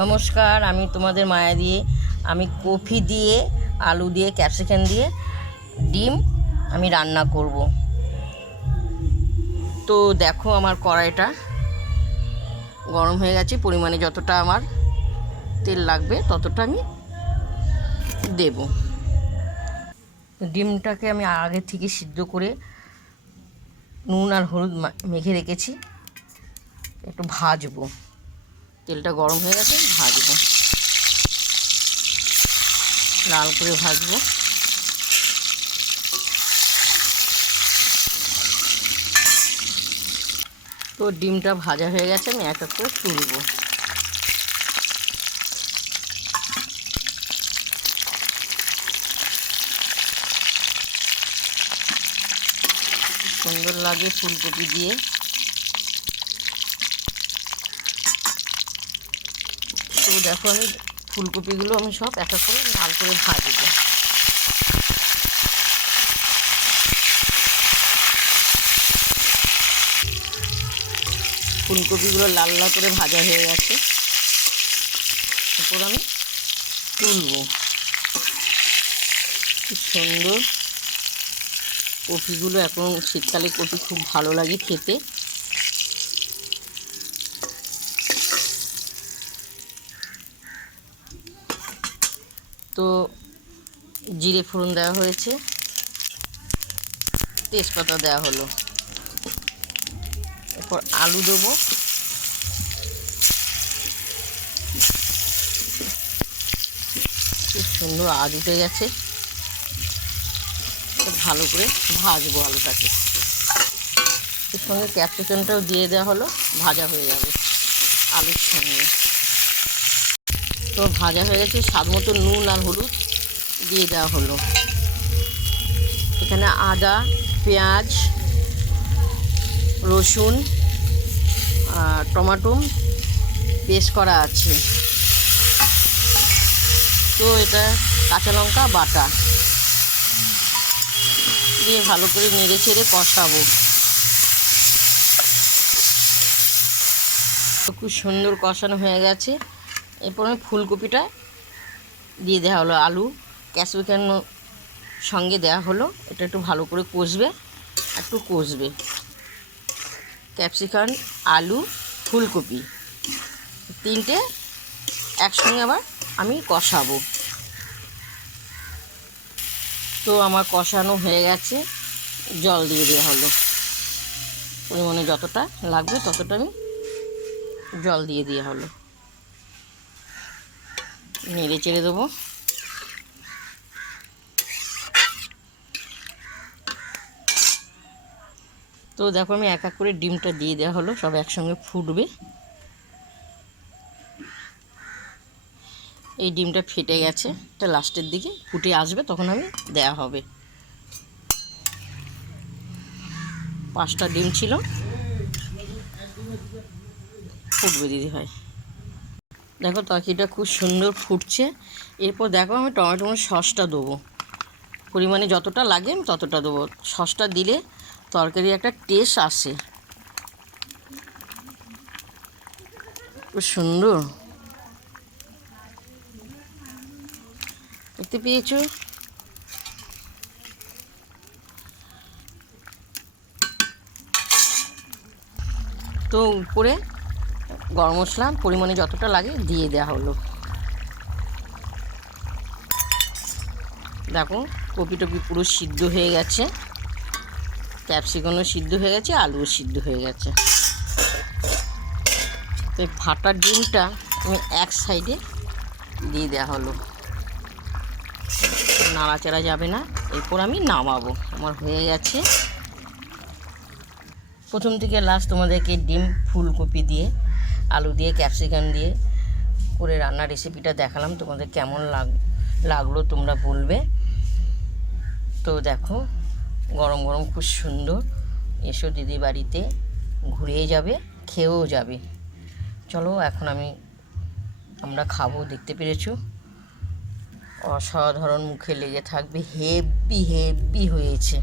নমস্কার, আমি তোমাদের মায়া দিয়ে আমি কফি দিয়ে আলু দিয়ে ক্যাপসিকাম দিয়ে ডিম আমি রান্না করব। তো দেখো আমার কড়াইটা গরম হয়ে গেছে, পরিমাণে যতটা আমার তেল লাগবে ততটা আমি দেব। ডিমটাকে আমি আগে থেকে সিদ্ধ করে নুন আর হলুদ মেখে রেখেছি, একটু ভাজবো। তেলটা গরম হয়ে গেছে, ভাজবো, লাল করে ভাজবো। তো ডিমটা ভাজা হয়ে গেছে, আমি এক এক করে তুলবো। সুন্দর লাগে ফুলকপি দিয়ে। তো দেখো আমি ফুলকপিগুলো আমি সব এক এক করে লাল করে ভাজবো। ফুলকপিগুলো লাল লাল করে ভাজা হয়ে গেছে, এরপর আমি তুলবো। খুব সুন্দর কপিগুলো, এখন শীতকালে কপি খুব ভালো লাগে খেতে। তো জিরে ফোড়ন দেওয়া হয়েছে, তেজপাতা দেওয়া হলো, এরপর আলু দেবো। খুব সুন্দর আজ উঠে গেছে, ভালো করে ভাজবো আলুটাকে। এর সঙ্গে ক্যাপসিকামটাও দিয়ে দেওয়া হলো, ভাজা হয়ে যাবে আলুর সঙ্গে। তো ভাজা হয়ে গেছে, স্বাদ মতো নুন আর হলুদ দিয়ে দেওয়া হলো। এখানে আদা, পেঁয়াজ, রসুন আর টমেটো পেস্ট করা আছে। তো এটা কাঁচা লঙ্কা বাটা দিয়ে ভালো করে নেড়ে চেড়ে কষাবো। তো খুব সুন্দর কষানো হয়ে গেছে, এরপর আমি ফুলকপিটা দিয়ে দেওয়া হলো, আলু ক্যাপসিকাম সঙ্গে দেওয়া হলো। এটা একটু ভালো করে কষবে, একটু কষবে। ক্যাপসিকাম, আলু, ফুলকপি তিনটে একসঙ্গে আবার আমি কষাবো। তো আমার কষানো হয়ে গেছে, জল দিয়ে দেওয়া হলো। পরিমাণে যতটা লাগবে ততটা আমি জল দিয়ে দেওয়া হলো, নেড়ে চেড়ে দেবো। তো দেখো আমি এক এক করে ডিমটা দিয়ে দেওয়া হলো, সব একসঙ্গে ফুটবে। এই ডিমটা ফেটে গেছে, এটা লাস্টের দিকে ফুটে আসবে, তখন আমি দেওয়া হবে। 5টা ডিম ছিল, ফুটবে দিদি হয়। দেখো তরকারিটা খুব সুন্দর ফুটছে। এরপর দেখো আমি টমেটো সসটা দেবো, পরিমাণে যতটা লাগে আমি ততটা দেবো। সসটা দিলে তরকারি একটা টেস্ট আসে, খুব সুন্দর। দেখতে পেয়েছো? তো উপরে গরম মশলা পরিমাণে যতটা লাগে দিয়ে দেওয়া হলো। দেখো কপি টপি পুরো সিদ্ধ হয়ে গেছে, ক্যাপসিকামও সিদ্ধ হয়ে গেছে, আলুও সিদ্ধ হয়ে গেছে। তো এই ফাটা ডিমটা আমি এক সাইডে দিয়ে দেওয়া হলো, নাড়াচাড়া যাবে না। এরপর আমি নামাবো, আমার হয়ে গেছে। প্রথম থেকে লাস্ট তোমাদেরকে ডিম ফুলকপি দিয়ে আলু দিয়ে ক্যাপসিকাম দিয়ে করে রান্নার রেসিপিটা দেখালাম, তোমাদের কেমন লাগলো তোমরা বলবে। তো দেখো গরম গরম খুব সুন্দর, এসো দিদি বাড়িতে, ঘুরে যাবে, খেয়েও যাবে। চলো এখন আমরা খাবো। দেখতে পেরেছো অসাধারণ, মুখে লেগে থাকবে, হেভি হেভি হয়েছে।